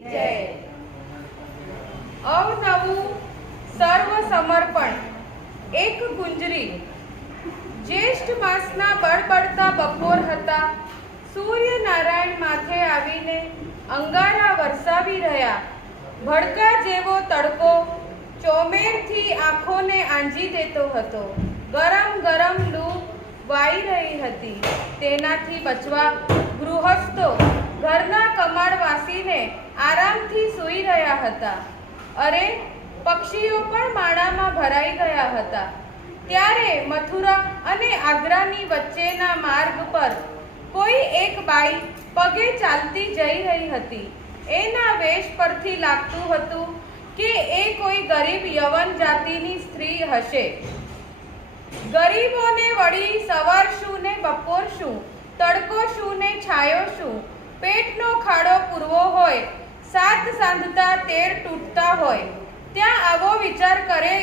જય અવનવું સર્વ સમર્પણ એક ગુંજરી જ્યેષ્ઠ માસના બળબડતા બપોર હતા. સૂર્યનારાયણ માથે આવીને અંગારા વરસાવી રહ્યા. ભડકા જેવો તડકો ચોમેરથી આંખોને આંજી દેતો હતો. ગરમ ગરમ લૂ વાઈ રહી હતી. તેનાથી બચવા ગૃહસ્થો ઘરના કમાડ વાસીને આરામથી સૂઈ રહ્યા હતા. અરે, પક્ષીઓ પણ માળામાં ભરાઈ ગયા હતા. ત્યારે મથુરા અને આગ્રાની વચ્ચેના માર્ગ પર કોઈ એક બાઈ પગે ચાલતી જઈ રહી હતી. એના વેશ પરથી લાગતું હતું કે એ કોઈ ગરીબ યવન જાતિની સ્ત્રી હશે. ગરીબોને વળી સવાર શું ને બપોર શું, તડકો શું ને છાયો શું, પેટનો ખાડો પૂરવો હોય, સાત સાંધતા તેર તૂટતા હોય, ત્યાં આવો વિચાર કરે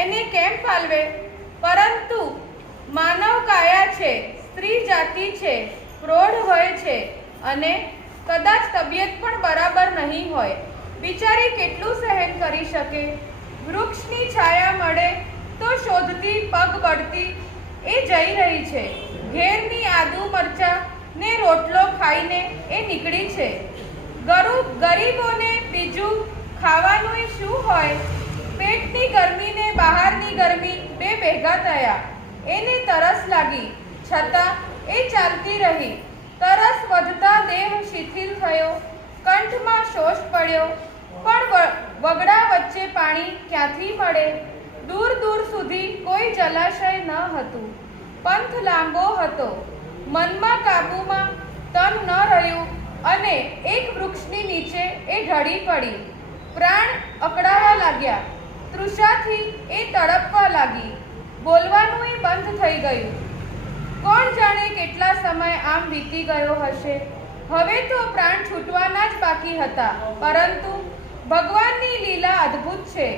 એને કેમ પાલવે? પરંતુ માનવ કાયા છે, સ્ત્રી જાતિ છે, પ્રૌઢ હોય છે અને કદાચ તબિયત પણ બરાબર નહીં હોય. બિચારી કેટલું સહન કરી શકે? વૃક્ષની છાયા મળે તો શોધતી પગ બળતી એ જઈ રહી છે. ઘેરની આદુ મરચા ને રોટલો ખાઈને એ નીકળી છે. ગરીબોને બીજું ખાવાનું શું હોય? પેટની ગરમી ને બહારની ગરમી બે ભેગા થયા. એને તરસ લાગી, છતાં એ ચાલતી રહી. તરસ વધતા દેહ શિથિલ થયો, કંઠમાં શોષ પડ્યો. પણ વગડા વચ્ચે પાણી ક્યાંથી મળે? દૂર દૂર સુધી કોઈ જલાશય ન હતું. પંથ લાંબો હતો. મનમાં કાબુમાં તન ન રહ્યું અને એક વૃક્ષની નીચે એ ઢળી પડી. પ્રાણ અકળાવા લાગ્યા. તૃષાથી એ તડપવા લાગી. બોલવાનું એ બંધ થઈ ગયું. કોણ જાણે કેટલા સમય આમ વીતી ગયો હશે. હવે તો પ્રાણ છૂટવાના જ બાકી હતા. પરંતુ ભગવાનની લીલા અદ્ભુત છે.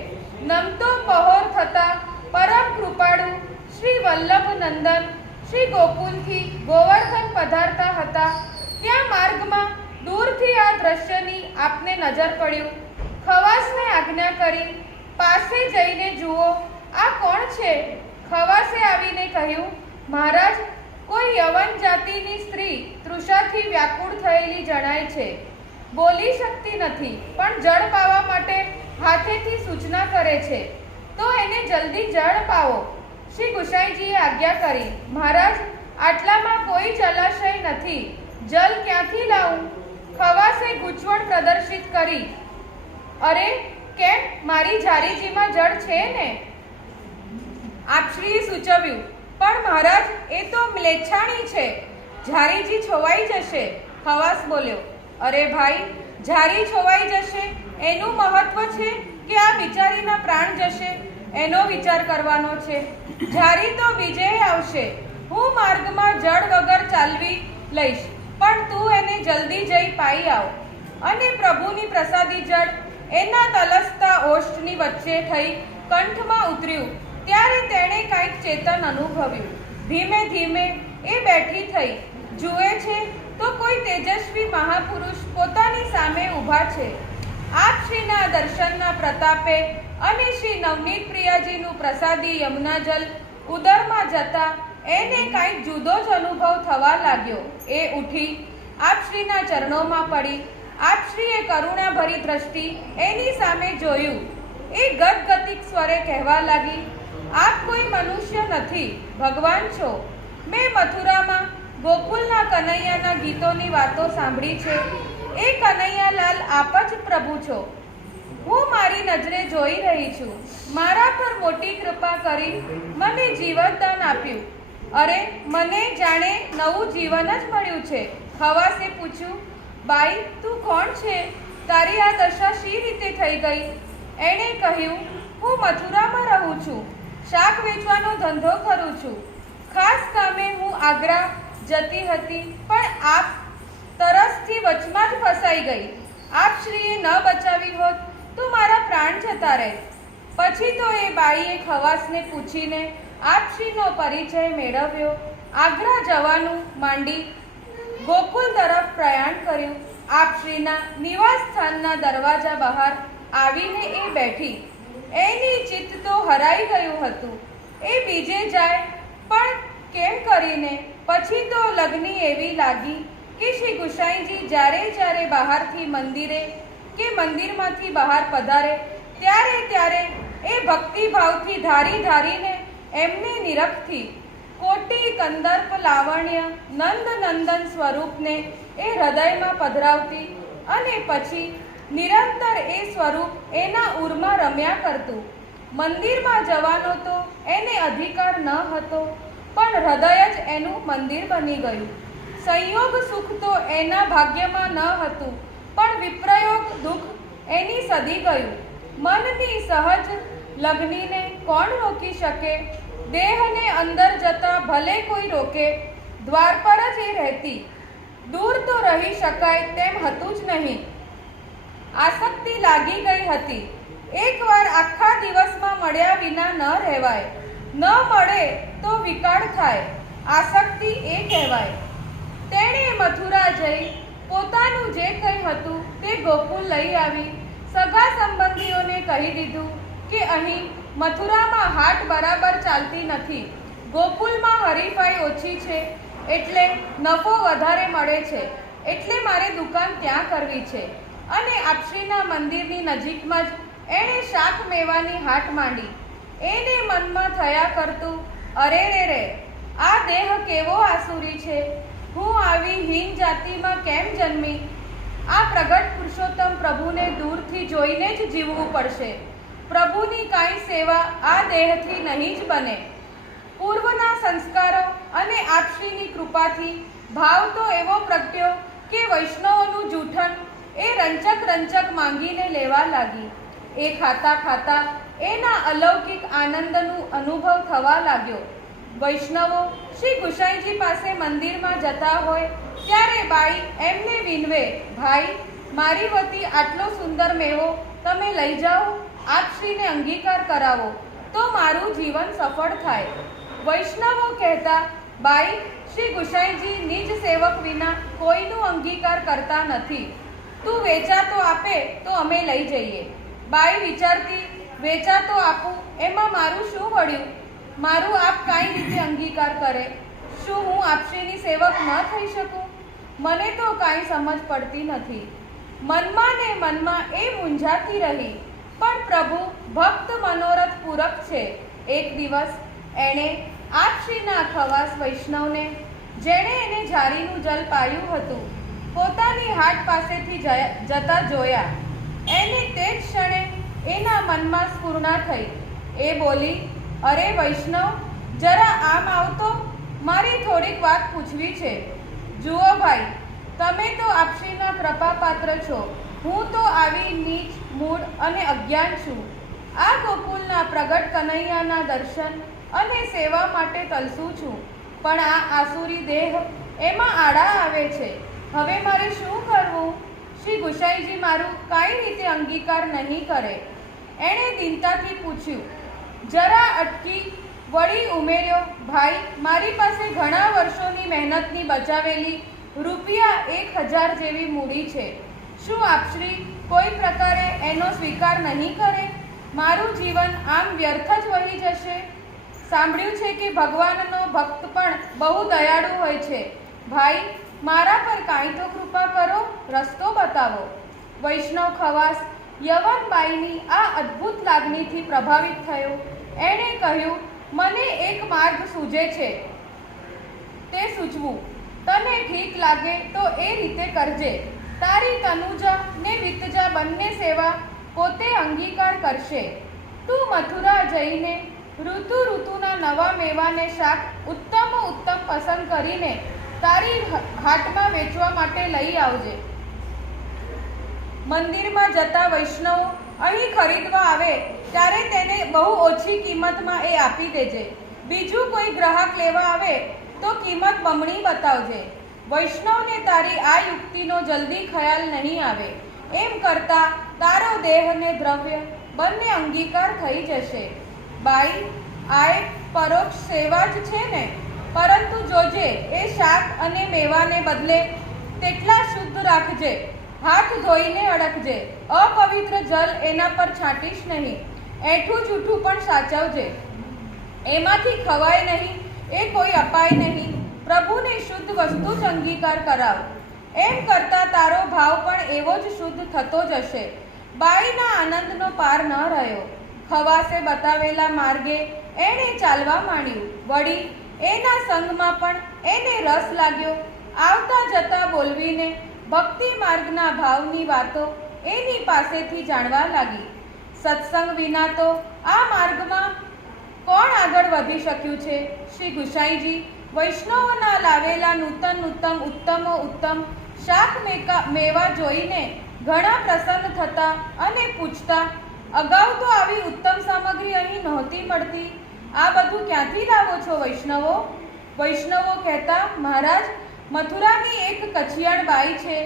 નમતો પહોર થતા પરમ કૃપાળુ શ્રી વલ્લભ નંદન શ્રી ગોકુલથી ગોવર્ધન પધારતા હતા. ત્યાં માર્ગમાં દૂરથી આ દ્રશ્યની આપને નજર પડ્યું. ખવાસને આજ્ઞા કરી, પાસે જઈને જુઓ આ કોણ છે? ખવાસે આવીને કહ્યું, મહારાજ, કોઈ યવન જાતિની સ્ત્રી તૃષાથી વ્યાકુળ થયેલી જણાય છે. બોલી શકતી નથી, પણ જળ પાવા માટે હાથેથી સૂચના કરે છે. તો એને જલ્દી જળ પાવો. શ્રી ગુસાઈજીએ આજ્ઞા કરી. મહારાજ, આટલામાં કોઈ જલાશય નથી. જલ ક્યાંથી લાવું? ખવાસે ગૂંચવણ પ્રદર્શિત કરી. અરે કેમ, મારી ઝારીજીમાં જળ છે ને? આપશ્રીએ સૂચવ્યું. પણ મહારાજ, એ તો મ્લેચ્છાણી છે. ઝારીજી છોવાઈ જશે. ખવાસ બોલ્યો. અરે ભાઈ, ઝારી છોવાઈ જશે એનું મહત્વ છે કે આ બિચારીના પ્રાણ જશે એનો વિચાર કરવાનો છે. ઝારી તો બીજે આવશે. હું માર્ગમાં જળ વગર ચાલવી લઈશ, પણ તું એને જલ્દી જઈ પાઈ આવ. અને પ્રભુની પ્રસાદી જળ એના તલસતા ઓષ્ઠની વચ્ચે થઈ કંઠમાં ઉતર્યું. ત્યારે તેણે કાંઈક ચેતન અનુભવ્યું. ધીમે ધીમે એ બેઠી થઈ. જુએ છે તો કોઈ તેજસ્વી મહાપુરુષ પોતાની સામે ઊભા છે. આપ શ્રીના દર્શનના પ્રતાપે અને શ્રી નવનીત પ્રિયાજીનું પ્રસાદી યમુનાજલ ઉદરમાં જતા એને કાંઈક જુદો જ અનુભવ થવા લાગ્યો. એ ઉઠી આપશ્રીના ચરણોમાં પડી. આપશ્રીએ કરુણાભરી દ્રષ્ટિ એની સામે જોયું. એ ગદગદિત સ્વરે કહેવા લાગી, આપ કોઈ મનુષ્ય નથી, ભગવાન છો. મેં મથુરામાં ગોકુલના કનૈયાના ગીતોની વાતો સાંભળી છે. એ કનૈયાલાલ આપ જ પ્રભુ છો. હું મારી નજરે જોઈ રહી છું. મારા પર મોટી કૃપા કરી મને જીવનદાન આપ્યું. અરે, મને જાણે નવું જીવન જ મળ્યું છે. ખવાસે પૂછ્યું, બાઈ, તું કોણ છે? તારી આ દશા શી રીતે થઈ ગઈ? એણે કહ્યું, હું મથુરામાં રહું છું. શાક વેચવાનો ધંધો કરું છું. ખાસ કામે હું આગ્રા જતી હતી, પણ આપ તરસથી વચમાં જ ફસાઈ ગઈ. આપશ્રીએ ન બચાવી હોત તો મારા પ્રાણ જતા રહે. પછી તો એ બાઈએ ખવાસને પૂછીને આપશ્રીનો પરિચય મેળવ્યો. આગ્રા જવાનું માંડી ગોકુલ તરફ પ્રયાણ કર્યું. આપ શ્રીના નિવાસ સ્થાનના દરવાજા બહાર આવીને એ બેઠી. એની ચિત્ત તો હરાઈ ગયું હતું. એ બીજે જાય પણ કેમ કરીને. પછી તો લગ્ની એવી લાગી કે શ્રી ગુસાઈજી જ્યારે જ્યારે બહારથી મંદિરે કે મંદિરમાંથી બહાર પધારે ત્યારે એ ભક્તિભાવથી ધારીને એમને નિરખતી. કોટી કંદર્પ લાવણ્ય નંદનંદન સ્વરૂપને એ હૃદયમાં પધરાવતી અને પછી નિરંતર એ સ્વરૂપ એના ઉરમાં રમ્યા કરતું. મંદિરમાં જવાનો તો એને અધિકાર ન હતો, પણ હૃદય જ એનું મંદિર બની ગયું. સંયોગ સુખ તો એના ભાગ્યમાં ન હતું, પણ વિપ્રયોગ દુઃખ એની સદી ગયું. મનની સહજ લગ્નીને કોણ રોકી શકે? દેહને અંદર જતા ભલે કોઈ રોકે, દ્વાર પર જ એ રહેતી. દૂર તો રહી શકાય તેમ હતું જ નહીં. આસક્તિ લાગી ગઈ હતી. એકવાર આખા દિવસમાં મળ્યા વિના ન રહેવાય. ન મળે તો વિકાળ થાય. આસક્તિ એ કહેવાય. તેણે મથુરા જઈ પોતાનું જે કંઈ હતું તે ગોકુળ લઈ આવી. સગા સંબંધીઓને કહી દીધું કે અહીં મથુરામાં હાટ બરાબર ચાલતી નથી. ગોકુળમાં હરીફાઈ ઓછી છે, એટલે નફો વધારે મળે છે, એટલે મારે દુકાન ત્યાં કરવી છે. અને આપશ્રીના મંદિરની નજીકમાં જ એણે શાક મેવાની હાટ માંડી. એને મનમાં થયા કરતું, અરે રે, આ દેહ કેવો આસુરી છે. હું આવી હીન જાતિમાં કેમ જન્મી? આ પ્રગટ પુરુષોત્તમ પ્રભુને દૂરથી જોઈને જ જીવવું પડશે. પ્રભુની કાંઈ સેવા આ દેહથી નહીં જ બને. પૂર્વના સંસ્કારો અને આપશ્રીની કૃપાથી ભાવ તો એવો પ્રગટ્યો કે વૈષ્ણવોનું જૂઠન એ રંચક માંગીને લેવા લાગી. એ ખાતા એના અલૌકિક આનંદનું અનુભવ થવા લાગ્યો. વૈષ્ણવો શ્રી ગુસાઈજી પાસે મંદિરમાં જતા હોય ત્યારે બાઈ એમને વિનવે, ભાઈ, મારી વતી આટલો સુંદર મેવો તમે લઈ જાઓ, આપશ્રીને અંગીકાર કરાવો તો મારું જીવન સફળ થાય. વૈષ્ણવો કહેતા, બાઈ, શ્રી ગુસાઈજી નિજ સેવક વિના કોઈનું અંગીકાર કરતા નથી. તું વેચાતો આપે તો અમે લઈ જઈએ. બાઈ વિચારતી, વેચાતો આપું એમાં મારું શું વળ્યું? મારું આપ કાંઈ રીતે અંગીકાર કરે? શું હું આપશ્રીની સેવક ન થઈ શકું? મને તો કાંઈ સમજ પડતી નથી. મનમાં એ મૂંઝાતી રહી. પણ પ્રભુ ભક્ત મનોરથ પૂરક છે. એક દિવસ એણે આપશ્રીના ખવાસ વૈષ્ણવને, જેણે એને જારીનું જલ પાયું હતું, પોતાની હાટ પાસેથી જતા જોયા. એને તે જ ક્ષણે એના મનમાં સ્ફુરણા થઈ. એ બોલી, અરે વૈષ્ણવ, જરા આમ આવતો, મારી થોડીક વાત પૂછવી છે. જુઓ ભાઈ, તમે તો આપશ્રીના કૃપાપાત્ર છો. હું તો આવી નીચ, મૂળ અને અજ્ઞાન છું. આ ગોકુલના પ્રગટ કનૈયાના દર્શન અને સેવા માટે તલસું છું, પણ આ આસુરી દેહ એમાં આડા આવે છે. હવે મારે શું કરવું? શ્રી ગુસાઈજી મારું કાંઈ રીતે અંગીકાર નહીં કરે. એણે દીનતાથી પૂછ્યું. જરા અટકી વળી ઉમેર્યો, ભાઈ, મારી પાસે ઘણા વર્ષોની મહેનતની બચાવેલી રૂપિયા 1000 જેવી મૂડી છે. શું આપશ્રી કોઈ પ્રકારે એનો સ્વીકાર નહીં કરે? મારું જીવન આમ વ્યર્થ જ વહી જશે. સાંભળ્યું છે કે ભગવાનનો ભક્ત પણ બહુ દયાળુ હોય છે. ભાઈ, મારા પર કાંઈ તો કૃપા કરો, રસ્તો બતાવો. વૈષ્ણવ ખવાસ યવનબાઈની આ અદ્ભુત લાગણીથી પ્રભાવિત થયો. એણે કહ્યું, મને એક માર્ગ સૂઝે છે, તે સૂચવું. તને ઠીક લાગે તો એ રીતે કરજે. તારી તનુજા ને વિતજા બંને સેવા પોતે અંગીકાર કરશે. તું મથુરા જઈને ઋતુના નવા મેવાને શાક ઉત્તમ પસંદ કરીને તારી હાટમાં વેચવા માટે લઈ આવજે. મંદિરમાં જતા વૈષ્ણવો અહીં ખરીદવા આવે ત્યારે તેને બહુ ઓછી કિંમતમાં એ આપી દેજે. બીજું કોઈ ગ્રાહક લેવા આવે તો કિંમત બમણી બતાવજે. વૈષ્ણવને તારી આ યુક્તિનો જલ્દી ખ્યાલ નહીં આવે. એમ કરતા તારો દેહ ને દ્રવ્ય બંને અંગીકાર થઈ જશે. બાઈ, આ એક પરોક્ષ સેવા જ છે ને? પરંતુ જોજે, એ શાક અને મેવાને બદલે તેટલા શુદ્ધ રાખજે. હાથ ધોઈને અડકજે, અપવિત્ર જલ એના પર છાંટીશ નહીં. એઠું જૂઠું પણ સાચવજે, એમાંથી ખવાય નહીં, એ કોઈ અપાય નહીં. પ્રભુને શુદ્ધ વસ્તુ જ અંગીકાર કરાવ. એમ કરતા તારો ભાવ પણ એવો જ શુદ્ધ થતો જશે. બાઈના આનંદનો પાર ન રહ્યો. ખવાસે બતાવેલા માર્ગે એણે ચાલવા માંડ્યું. વળી એના સંગમાં પણ એને રસ લાગ્યો. આવતા જતા બોલવીને ભક્તિ માર્ગના ભાવની વાતો એની પાસેથી જાણવા લાગી. સત્સંગ વિના તો આ માર્ગમાં કોણ આગળ વધી શક્યું છે? શ્રી ગુસાઈજી વૈષ્ણવોના લાવેલા નૂતન ઉત્તમ શાક મેવા જોઈને ઘણા પ્રસન્ન થતા અને પૂછતા, અગાઉ તો આવી ઉત્તમ સામગ્રી અહીં નહોતી મળતી. આ બધું ક્યાંથી લાવો છો વૈષ્ણવો? વૈષ્ણવો કહેતા, મહારાજ, મથુરાની એક કછિયાળ બાઈ છે,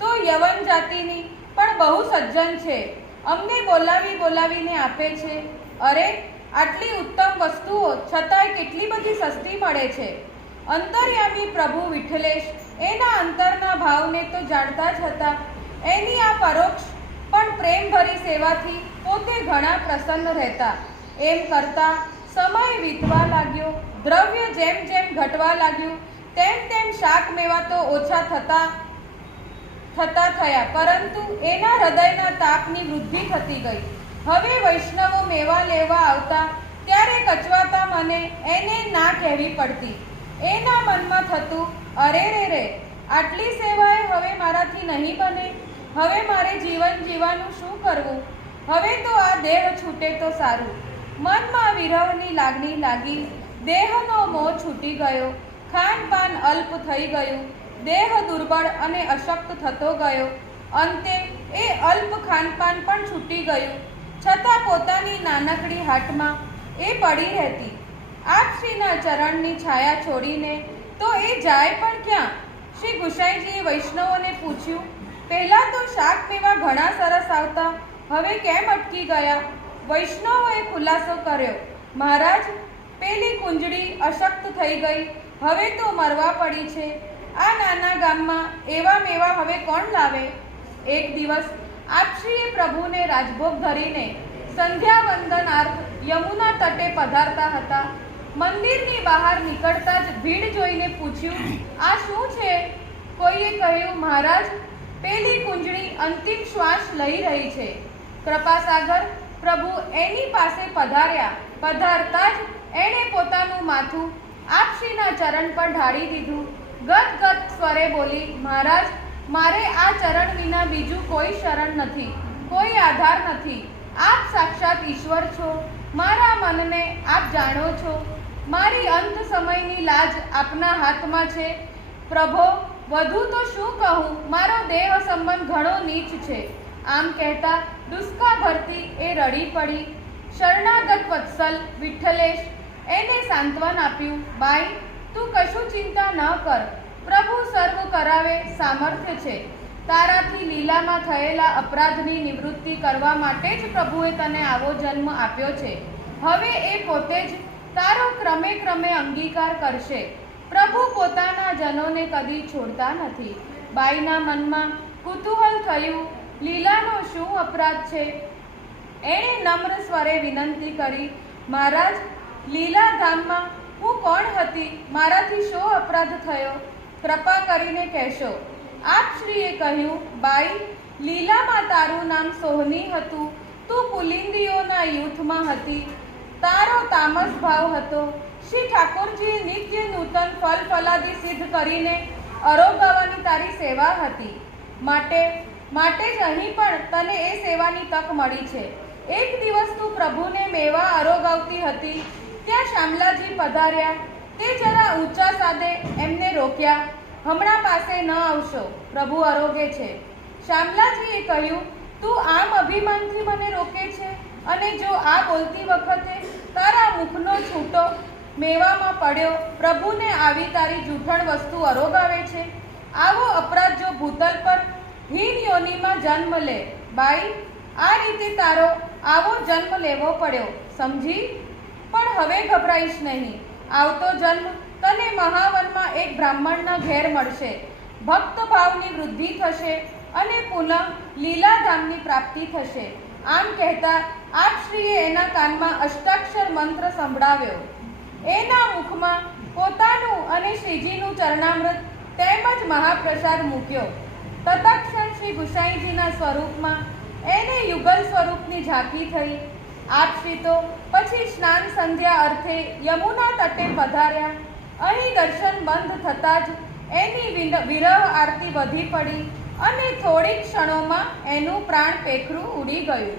તો યવન જાતિની, પણ બહુ સજ્જન છે. અમને બોલાવીને આપે છે. અરે, આટલી ઉત્તમ વસ્તુઓ છતાંય કેટલી બધી સસ્તી મળે છે. અંતર્યામી પ્રભુ વિઠ્ઠલેશ એના અંતરના ભાવને તો જાણતા જ હતા. એની આ પરોક્ષ પણ પ્રેમભરી સેવાથી પોતે ઘણા પ્રસન્ન રહેતા. એમ કરતા સમય વીતવા લાગ્યો. દ્રવ્ય જેમ જેમ ઘટવા લાગ્યું તેમ શાક મેવા તો ઓછા થતા થયા, પરંતુ એના હૃદયના તાપની વૃદ્ધિ થતી ગઈ. હવે વૈષ્ણવો મેવા લેવા આવતા ત્યારે કચવાતા મને એને ના કહેવી પડતી. એના મનમાં થતું, અરે રે, આટલી સેવાએ હવે મારાથી નહીં બને. હવે મારે જીવન જીવવાનું શું કરવું? હવે તો આ દેહ છૂટે તો સારું. મનમાં વિરહની લાગણી લાગી. દેહનો મોહ છૂટી ગયો. ખાનપાન અલ્પ થઈ ગયું. દેહ દુર્બળ અને અશક્ત થતો ગયો. અંતે એ અલ્પ ખાનપાન પણ છૂટી ગયું. છતાં પોતાની નાનકડી હાટમાં એ પડી રહેતી. આપશ્રીના ચરણની છાયા છોડીને તો એ જાય પણ ક્યાં? શ્રી ગુસાઈજીએ વૈષ્ણવોને પૂછ્યું, પહેલાં તો શાક મેવા ઘણા સરસ આવતા, હવે કેમ અટકી ગયા? વૈષ્ણવોએ ખુલાસો કર્યો, મહારાજ, પેલી કુંજડી અશક્ત થઈ ગઈ, હવે તો મરવા પડી છે. આ નાના ગામમાં એવા મેવા હવે કોણ લાવે? એક દિવસ આપશ્રીએ પ્રભુને રાજભોગ ધરીને સંધ્યા વંદનાર્થ યમુના તટે પધારતા હતા. મંદિરની બહાર નીકળતા જ ભીડ જોઈને પૂછ્યું, આ શું છે? કોઈએ કહ્યું, મહારાજ, પેલી કુંજડી અંતિમ શ્વાસ લઈ રહી છે. કૃપાસાગર પ્રભુ એની પાસે પધાર્યા. પધારતા જ એણે પોતાનું માથું આપશ્રીના ચરણ પર ઢાળી દીધું. ગદગદ સ્વરે બોલી, મહારાજ, મારે આ ચરણ વિના બીજું કોઈ શરણ નથી, કોઈ આધાર નથી. આપ સાક્ષાત ઈશ્વર છો. મારા મનને આપ જાણો છો. મારી અંત સમયની લાજ આપના હાથમાં છે. પ્રભો, વધુ તો શું કહું, મારો દેહ સંબંધ ઘણો નીચ છે. આમ કહેતા ડુસકા ભરતી એ રડી પડી. શરણાગત વત્સલ વિઠ્ઠલેશ એને સાંત્વન આપ્યું, બાઈ, તું કશું ચિંતા ન કર. પ્રભુ સર્વ કરાવે સામર્થ્ય છે. તારાથી લીલામાં થયેલા અપરાધની નિવૃત્તિ કરવા માટે જ પ્રભુએ તને આવો જન્મ આપ્યો છે. હવે એ પોતે જ તારો ક્રમે અંગીકાર કરશે. પ્રભુ પોતાના જનોને કદી છોડતા નથી. બાઈના મનમાં કુતૂહલ થયું, લીલાનો શું અપરાધ છે? એણે નમ્ર સ્વરે વિનંતી કરી, મહારાજ, લીલા ધામમાં હું કોણ હતી? મારાથી શો અપરાધ થયો? કૃપા કરીને કહેશો. આપશ્રીએ કહ્યું, બાઈ, લીલામાં તારું નામ સોહની હતું. તું પુલિંદીઓના યુથમાં હતી. તારો તામસ ભાવ હતો. શ્રી ઠાકોરજીએ નિત્ય નૂતન ફલ ફલાદી સિદ્ધ કરીને આરોગાવાની તારી સેવા હતી. માટે જ અહીં પણ તને એ સેવાની તક મળી છે. એક દિવસ તું પ્રભુને મેવા આરોગાવતી હતી, ત્યાં શામલાજી પધાર્યા. તે જરા ઊંચા સાદે એમને રોક્યા. હમણાં પાસે ન આવશો, પ્રભુ આરોગે છે. શામલાજીએ કહ્યું, તું આમ અભિમાનથી મને રોકે છે, અને જો આ બોલતી વખતે તારા મુખનો છૂટો મેવામાં પડ્યો પ્રભુને આવી તારી જૂઠણ વસ્તુ આરોગાવે છે. આવો અપરાધ જો ભૂતલ પર હીન યોનિમાં જન્મ લે. બાઈ, આ રીતે તારો આવો જન્મ લેવો પડ્યો, સમજી? પણ હવે ગભરાઈશ નહીં. આવતો જન્મ તને મહાવનમાં એક બ્રાહ્મણના ઘેર મળશે. ભક્ત ભાવની વૃદ્ધિ થશે. અને પુનઃ લીલાધામની પ્રાપ્તિ થશે. આમ કહેતા આપશ્રીએ એના કાનમાં અષ્ટાક્ષર મંત્ર સંભળાવ્યો. એના મુખમાં પોતાનું અને શ્રીજીનું ચરણામૃત તેમજ મહાપ્રસાદ મૂક્યો. તત્ક્ષણ શ્રી ગુસાઈજીના સ્વરૂપમાં એને યુગલ સ્વરૂપની ઝાંખી થઈ. આપશ્રી તો પછી સ્નાન સંધ્યા અર્થે યમુના તટે પધાર્યા. અહીં દર્શન બંધ થતાં જ એની વિરહ આરતી વધી પડી અને થોડીક ક્ષણોમાં એનું પ્રાણ પેખરું ઉડી ગયું.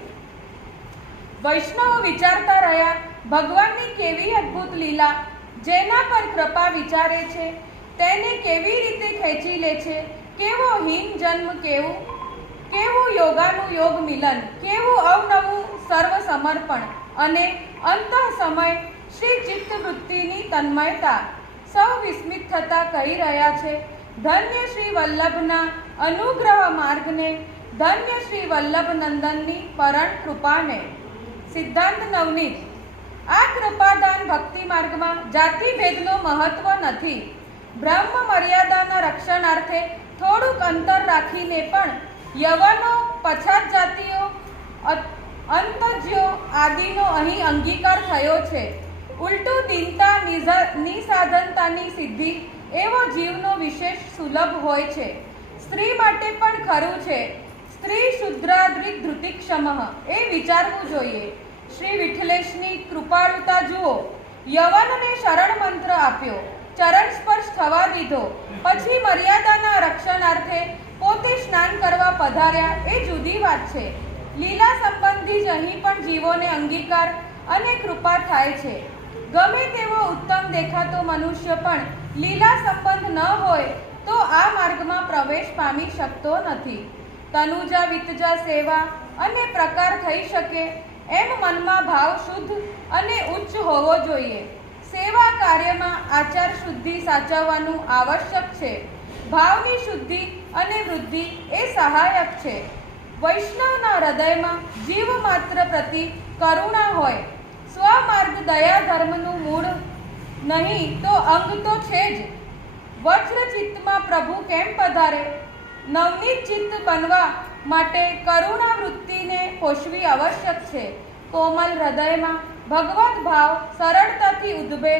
વૈષ્ણવો વિચારતા રહ્યા, ભગવાનની કેવી અદ્ભુત લીલા! જેના પર કૃપા વિચારે છે તેને કેવી રીતે ખેંચી લે છે! કેવો હીન જન્મ, કેવું યોગાનું યોગ મિલન, કેવું અવનવું સર્વ સમર્પણ અને અંત સમય શ્રી ચિત્તવૃત્તિની તન્મયતા! સૌ વિસ્મિત થતા કહી રહ્યા છે, ધન્ય શ્રી વલ્લભના અનુગ્રહ માર્ગને, ધન્ય શ્રી વલ્લભ નંદનની પરણ કૃપાને. સિદ્ધાંત નવનીત. આ કૃપાદાન ભક્તિ માર્ગમાં જાતિભેદનો મહત્વ નથી. બ્રહ્મ મર્યાદાના રક્ષણાર્થે થોડુંક અંતર રાખીને પણ યવનો, પછાત જાતિઓ, અંતજ્યો આદિનો અહીં અંગીકાર થયો છે. ઉલટું દીનતા, નિસાધનતાની સિદ્ધિ એવો જીવનો વિશેષ સુલભ હોય છે. સ્ત્રી માટે પણ ખરું છે. સ્ત્રી શુદ્રાદ્રિક ધૃતિક્ષમ એ વિચારવું જોઈએ. શ્રી વિઠ્ઠલેશની કૃપાળુતા જુઓ. યવનને શરણ મંત્ર આપ્યો, ચરણ સ્પર્શ થવા દીધો, પછી મર્યાદાના રક્ષણાર્થે પોતે સ્નાન કરવા પધાર્યા એ જુદી વાત છે. લીલા સંબંધી જ અહીં પણ જીવોને અંગીકાર અને કૃપા થાય છે. ગમે તેવો ઉત્તમ દેખાતો મનુષ્ય પણ લીલા સંબંધ ન હોય તો આ માર્ગમાં પ્રવેશ પામી શકતો નથી. તનુજા વિતજા સેવા અને પ્રકાર થઈ શકે એમ મનમાં ભાવ શુદ્ધ અને ઉચ્ચ હોવો જોઈએ. સેવા કાર્યમાં આચાર શુદ્ધિ સાચવવાનું આવશ્યક છે. ભાવની શુદ્ધિ અને વૃદ્ધિ એ સહાયક છે. વૈષ્ણવના હૃદયમાં જીવ માત્ર પ્રતિ કરુણા હોય. સ્વમાર્ગ દયા ધર્મનું મૂળ નહીં તો અંગ તો છે જ. વજ્ર ચિત્તમાં પ્રભુ કેમ પધારે? નવનીત ચિત્ત બનવા માટે કરુણા વૃત્તિને પોષવી આવશ્યક છે. કોમલ હૃદયમાં ભગવત ભાવ સરળતાથી ઉદ્ભવે.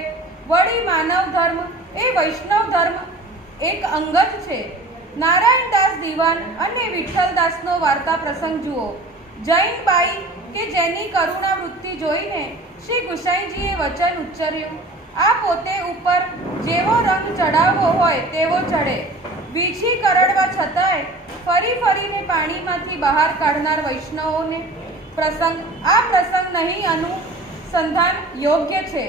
વળી માનવ ધર્મ એ વૈષ્ણવ ધર્મ એક અંગ જ છે. નારાયણદાસ દિવાન અને વિઠ્ઠલદાસનો વાર્તા પ્રસંગ જુઓ. જૈનબાઈ કે જેની કરુણા વૃત્તિ જોઈને શ્રી ગુસાઈજીએ વચન ઉચ્ચર્યું, આ પોતે ઉપર જેવો રંગ ચડાવવો હોય તેવો ચડે. વીછી કરડવા છતાંય ફરી ફરીને પાણીમાંથી બહાર કાઢનાર વૈષ્ણવોને આ પ્રસંગ નહીં અનુસંધાન યોગ્ય છે.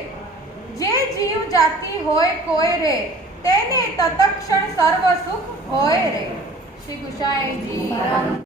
જે જીવ જાતિ હોય કોઈ રે, તેને તત્ક્ષણ સર્વ સુખ હોય રે. શ્રી ગુસાઈજી